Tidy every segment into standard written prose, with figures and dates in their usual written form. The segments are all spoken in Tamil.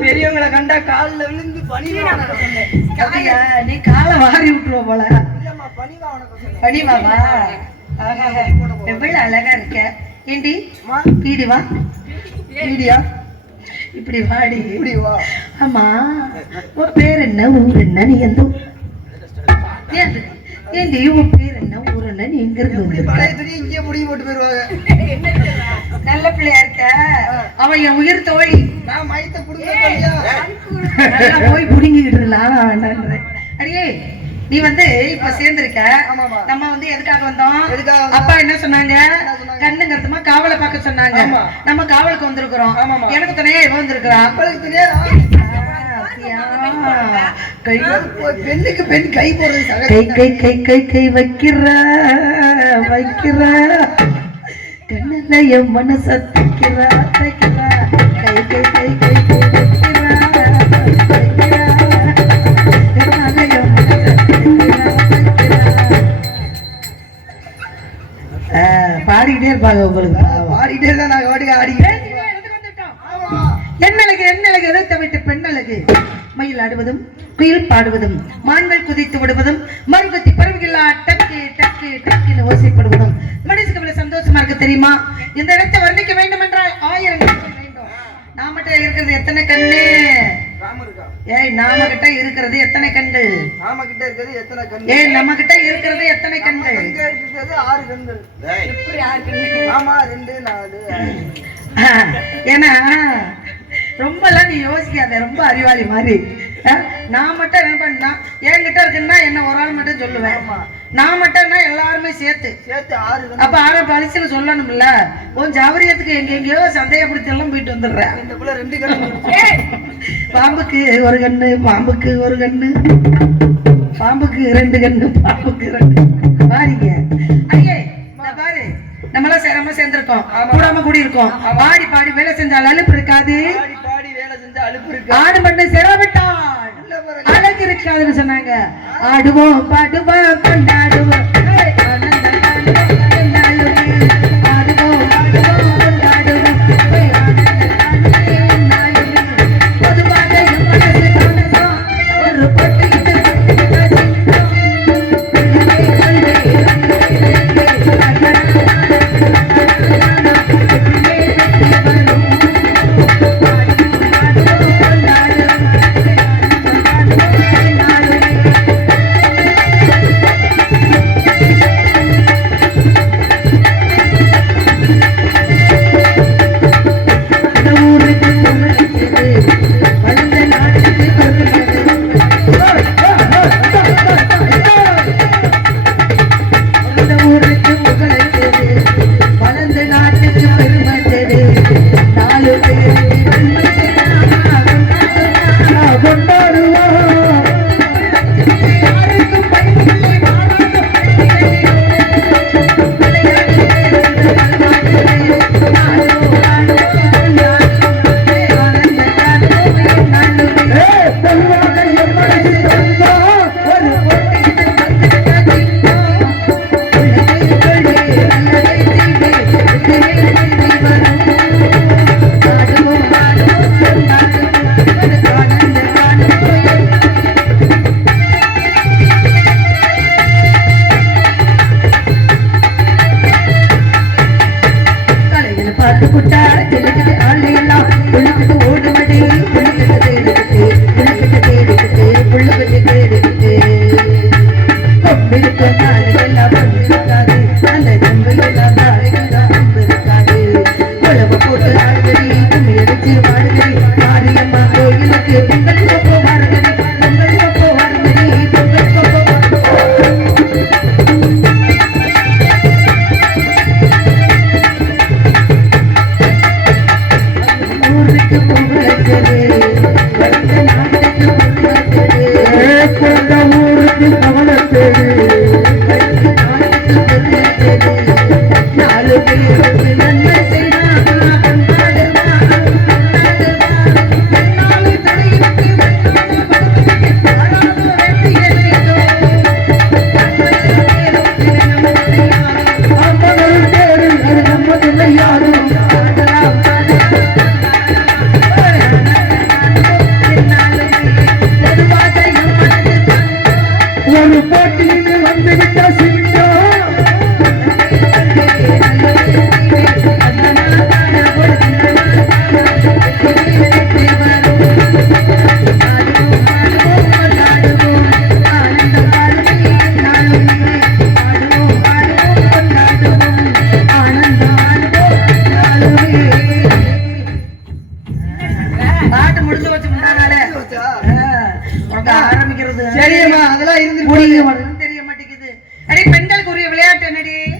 பெரியவங்களை கண்டா காலில் விழுந்து பணிவா நீ காலை வாரி விட்டுருவ போல. பணிவாவா? எவ்வளவு அழகா இருக்க. ஏண்டி பீடி வா, பீடியா இப்படி வாடி, இப்படி வா. ஆமா, உன் பேர் என்ன, ஊர் என்ன, நீ எந்த ஏண்டி உன் பேர் என்ன, ஊர் என்ன, நீ எங்க இருந்து இங்கே முடிவு போட்டு போயிருவாங்க. நல்ல பிள்ளையா இருக்க. அவன் என் உயிர் தோழி. நான் மயத்தை போய் புடுங்கிக்கிட்டுலாம் வேண்டான்றேன். அடியே நீ வந்து இப்ப சேர்ந்திருக்க. நம்ம வந்து எதுக்காக வந்தோம்? அப்பா என்ன சொன்னாங்க? கண்ணுங்கிறதுமா காவலை பார்க்க சொன்னாங்க. நம்ம காவலுக்கு வந்திருக்கிறோம். எனக்கு துணையா இவன் வந்திருக்கிறான். பெண்ணுக்கு பெண் கை போடுறது, கை கை கை கை கை வைக்கிற வைக்கிற கண்ணுல என் மனச தைக்கிற தைக்கிற கை கை கை கை கை வைக்கிற வைக்கிற கண்ணுல என் மனச தைக்கிற வைக்கிற. பாடிக்கிட்டே இருப்பாங்க உங்களுக்கு. பாடிக்கிட்டே தான் நாங்க ஓடி ஆடிக்கிட்டே. என்னழகு என்னழகு எதிர்த்த விட்டு பெண்ணழகு. மயில் ஆடுவதும் குயில் பாடுவதும் மான்கள் குதித்து விடுவதும் மறுபத்தி பறவைகள் டக்கு டக்கு டக்குன்னு ஓசைப்படுவதும் மனசுக்கு இவ்வளவு சந்தோஷமா இருக்கு தெரியுமா? இந்த இடத்தை வர்ணிக்க வேண்டும் என்றால் 1000 வேண்டும். நாம கிட்ட இருக்கிறது எத்தனை கண்ணு? ஏய், நாம கிட்ட இருக்கிறது எத்தனை கண்கள்? நாம கிட்ட இருக்கிறது எத்தனை கண்கள்? ஏய், நம்ம கிட்ட இருக்கிறது எத்தனை கண்கள்? 6 கண்கள். எப்படி 6 கண்கள்? ஆமா, 2 4. ஏன்னா ரொம்பலாம் நீ யோசிக்காத, ரொம்ப அறிவாளி மாதிரி. நான் மட்டும் என்ன பண்ணா என்கிட்ட இருக்குன்னா என்ன ஒரு ஆள் மட்டும் சொல்லுவேன். நான் மட்டும்னா எல்லாருமே சேர்த்து சேர்த்து 6. அப்ப 6 பழிச்சுன்னு சொல்லணும்ல. உன் ஜாவரியத்துக்கு எங்கெங்கயோ சந்தேகப்படுத்தி எல்லாம் போயிட்டு வந்துடுறேன். 2 கண்ணு. பாம்புக்கு 1 கண்ணு, பாம்புக்கு 1 கண்ணு, பாம்புக்கு 2 கண்ணு, பாம்புக்கு 2 பாருங்க. ஐயே பாரு, நம்மளாம் சேராம சேர்ந்திருக்கோம், கூடாம கூடி இருக்கோம். ஆடி பாடி வேலை செஞ்சால் அலுப்பு இருக்காது. ஆடு பண்ண சேராவிட்டால் அழகு இருக்காதுன்னு சொன்னாங்க. ஆடுவோம் பாடுவோம் கொண்டாடுவோம்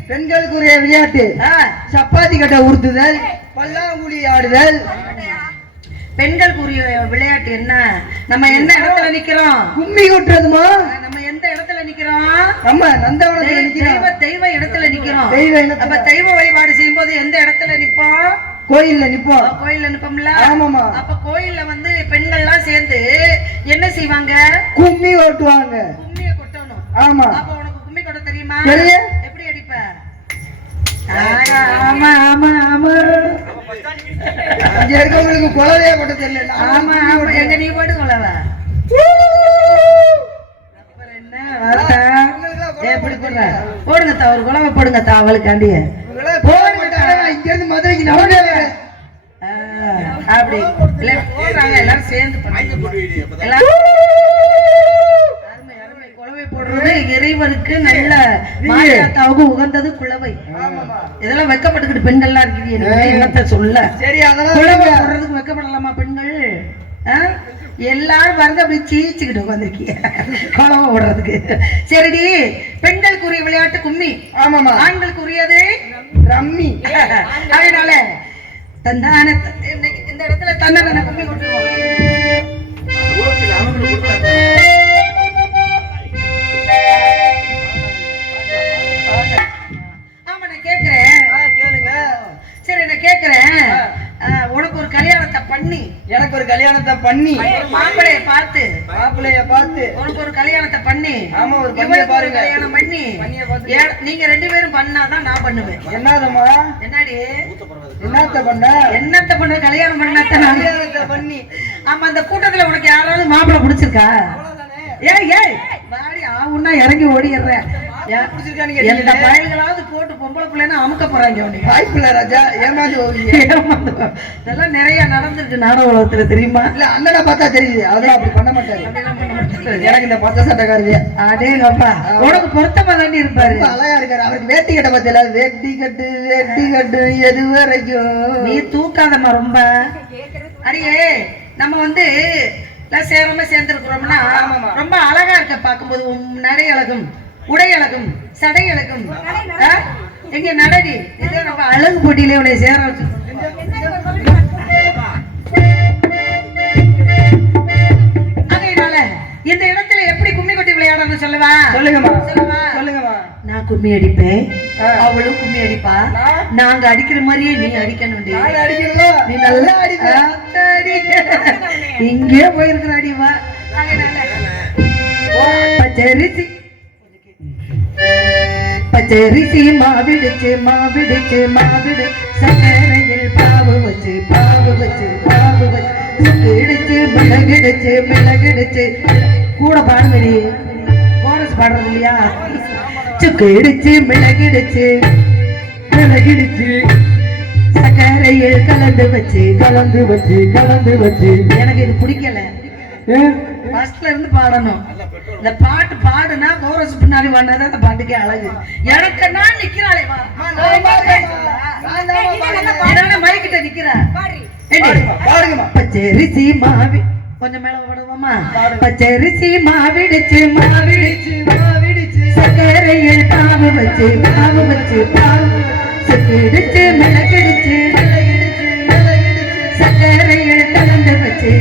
பெண்களுக்குரிய விளையாட்டு சப்பாத்தி கட்டை உருட்டுதல், பல்லாங்குழி ஆடுதல். பெண்களுக்குரிய விளையாட்டு என்ன? நம்ம எந்த இடத்துல நிக்கிறோம்? கும்மி கொட்டுறதுமா? நம்ம எந்த இடத்துல நிக்கிறோம்? நம்ம நந்தவனத்துல நிக்கிறோம். தெய்வ இடத்துல நிக்கிறோம். அப்ப தெய்வ வழிபாடு செய்யும் போது எந்த இடத்துல நிப்போம்? கோயில்ல நிப்போம். கோயில்ல நிப்போம்ல. ஆமாமா. அப்ப கோயில்ல வந்து பெண்கள் எல்லாம் சேர்ந்து என்ன செய்வாங்க? கும்மி ஓட்டுவாங்க. கும்மிய கொட்டணும். ஆமா. அப்ப உனக்கு கும்மி கொட்ட தெரியுமா? எப்படி அடிப்ப? ஆமா ஆமா ஆமா. இங்க இருக்கவங்களுக்கு குலவையே கொட்ட தெரியல. ஆமா ஆமா. எங்க நீ போட்டு குலவ எப்படி போடுற? போடுங்க தா, ஒரு குலவை போடுங்க தா அவளுக்காண்டிய. இங்க இருந்து மதுரைக்கு நடந்தே அப்படி இல்ல போடுறாங்க, எல்லாரும் சேர்ந்து குலவை போடுறது இறைவனுக்கு நல்ல மாரியாத்தாவுக்கு உகந்தது குலவை. இதெல்லாம் வெக்கப்பட்டுக்கிட்டு பெண்கள்லாம் இருக்கீங்க, என்னத்த சொல்ல. சரி, அதெல்லாம் குலவை போடுறதுக்கு வெக்கப்படலாமா பெண்கள்? எல்லாரும் வரது அப்படி சீச்சுக்கிட்டு உட்காந்துருக்கீங்க குலவை போடுறதுக்கு. சரிடி, பெண்களுக்குரிய விளையாட்டு கும்மி. ஆமாமா. ஆண்களுக்குரியது ரம்மி. அதனால தந்தான இந்த இடத்துல தன்னை கும்மி கொட்டுருவோம். ஆமா நான் கேக்குறேன். கேளுங்க. சரி நான் கேக்குறேன், உனக்கு ஒரு கல்யாணத்தை பண்ணி, எனக்கு ஒரு கல்யாணத்தை பண்ணி, மாப்பிளைய பார்த்து உனக்கு ஒரு கல்யாணத்தை பண்ணி, ஆமா ஒரு பண்ணிய பாருங்க, கல்யாணம் பண்ணி நீங்க ரெண்டு பேரும் பண்ணாதான் நான் பண்ணுவேன். என்னதம்மா? என்னடி என்னத்த பண்ண? கல்யாணம் பண்ணாதான் கல்யாணத்தை பண்ணி. ஆமா, அந்த கூட்டத்துல உனக்கு யாராவது மாப்பிள்ளை பிடிச்சிருக்கா? ஏய் ஏய் வாடி, ஆவுன்னா இறங்கி ஓடிடுறேன். எந்த பயல்களாவது போட்டு பொம்பளை பிள்ளைன்னு அமுக்க போறாங்க. வாய்ப்பில்ல ராஜா, ஏமாந்து இதெல்லாம் நிறைய நடந்திருக்கு நாடக உலகத்துல, தெரியுமா? இல்ல அண்ணனை பார்த்தா தெரியுது, அதெல்லாம் அப்படி பண்ண மாட்டாரு. எனக்கு இந்த பச்சை சட்டைக்காரரு அடேங்கப்பா, உனக்கு பொருத்தமா தாண்டி இருப்பாரு. அழகா இருக்காரு. அவருக்கு வேட்டி கட்ட பார்த்தல, வேட்டி கட்டு எது வரைக்கும் நீ தூக்காதம்மா ரொம்ப. அடியே நம்ம வந்து சேரமா சேர்ந்திருக்கிறோம்னா ரொம்ப அழகா இருக்க பார்க்கும்போது. நடை அழகும், உடை அழகும், சடை அழகும். எங்க நடடி இதே நம்ம அழகு போட்டியிலே உடைய சேர வச்சு. அதனால இந்த இடத்துல எப்படி கும்மி கொட்டி விளையாடணும் சொல்லுவா? சொல்லுங்கம்மா. நான் கும்மி அடிப்பேன், அவளும் கும்மி அடிப்பா. நாங்க அடிக்கிற மாதிரியே நீ அடிக்கணும். நீ நல்லா அடி, இங்கே போயிருக்கிற அடிவா. பச்சரிசி பச்சரிசி மாவிடுச்சு மாவிடுச்சு மாவிடு, சக்கரையில் பாவு வச்சு சுக்கிடுச்சு மிளகிடுச்சு. கூட பாடுங்கடி, கோரஸ் பாடுறது இல்லையா? சுக்கிடுச்சு மிளகிடுச்சு சக்கரையில் கலந்து வச்சு. எனக்கு இது பிடிக்கல. ஃபர்ஸ்ட்ல இருந்து பாடணும். இந்த பாட்டு பாடுனா கோரஸ் பின்னாடி பாடினாதான் அந்த பாட்டுக்கே அழகு. எனக்கு நான் நிக்கிறாளே வா, மைக்கிட்ட நிக்கிறா. பச்சரிசி மாவி கொஞ்சம் மேல பாடுவோமா? பச்சரிசி மாவிடுச்சு சக்கரையில் பாவு வச்சு சுக்கிடுச்சு மிளகிடுச்சு சக்கரையில் கலந்து வச்சு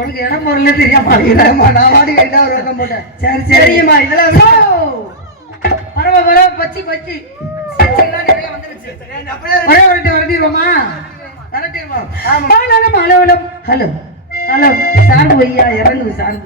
உனக்கு இடம் பொருளே தெரியாம நான் வாடி கைட்டா ஒரு பக்கம் போட்டேன். சரி சரிம்மா இதெல்லாம் பரவ பச்சி பச்சி நிறைய வந்துருச்சு. ஒரே வரட்டிடுவோமா வரட்டிடுவோம். ஹலோ ஹலோ ஹலோ சார்பு ஐயா இறங்குது சார்பு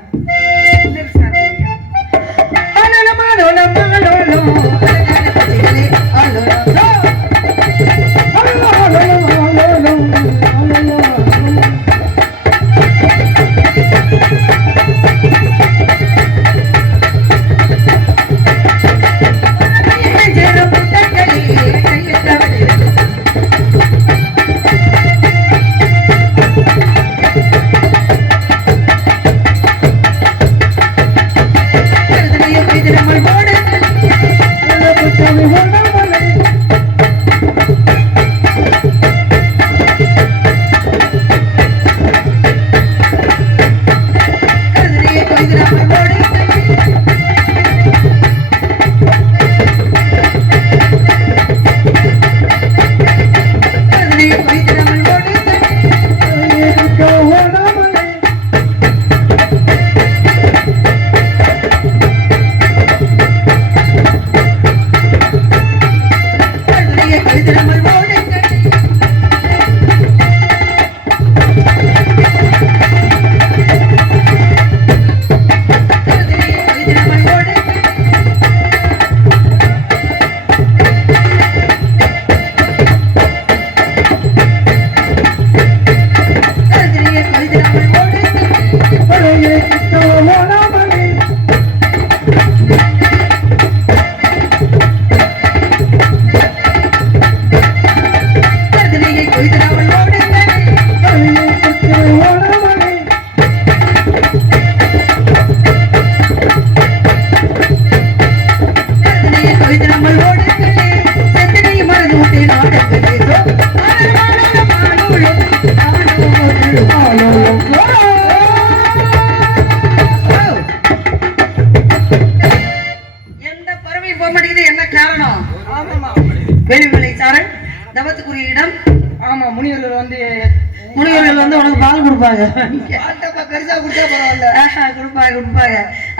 முனிவர்கள் வந்து உனக்கு பால் கொடுப்பாங்க.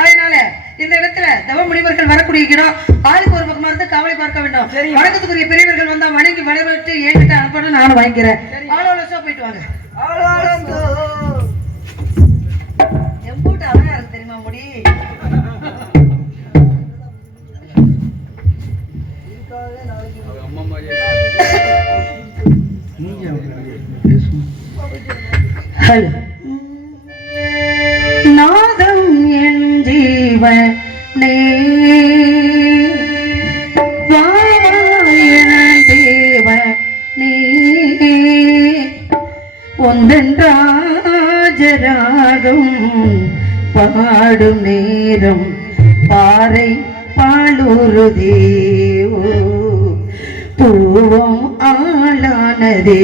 அதனால இந்த இடத்துல தவ முனிவர்கள் வரக்கூடிய இடம் ஆளுக்கு ஒரு பக்கமா இருந்து கவலை பார்க்க வேண்டும். வணக்கத்துக்குரிய பெரியவர்கள் வந்தா வணங்கி வழிபட்டு என்கிட்ட அனுப்பணும் நானும் வாங்கிக்கிறேன். ஆளோலசா போயிட்டு வாங்க. எம்பூட்டு அழகா இருக்கு தெரியுமா முடி. சொல்லு. நாதம் என் ஜீவனே வாவாயன் தேவனே ஒன்றன் ராஜராகம் பாடும் நேரம் பாறை பாலுருதேவோ பூவம் ஆளானதே